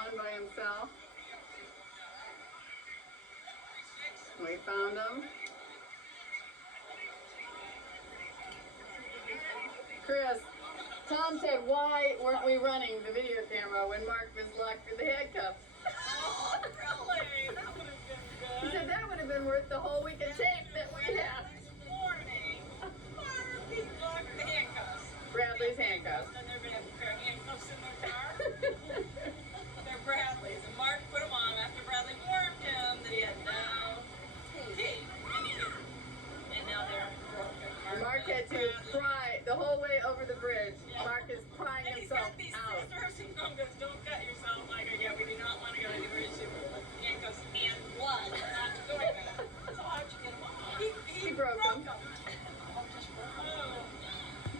one by himself. We found him. Chris, Tom said, why weren't we running the video camera when Mark was locked in the handcuffs? Oh, really? That would have been good. He said that would have been worth the whole week of tape that we had. This morning, Mark, he locked the handcuffs. Bradley's handcuffs. And they're going to have a pair of handcuffs in their car. They're Bradley's. And Mark put them on after Bradley warned him that he had no teeth. And now they're broken. Mark had to cry the whole way over the bridge. Mark is crying And he's himself got these out. scissors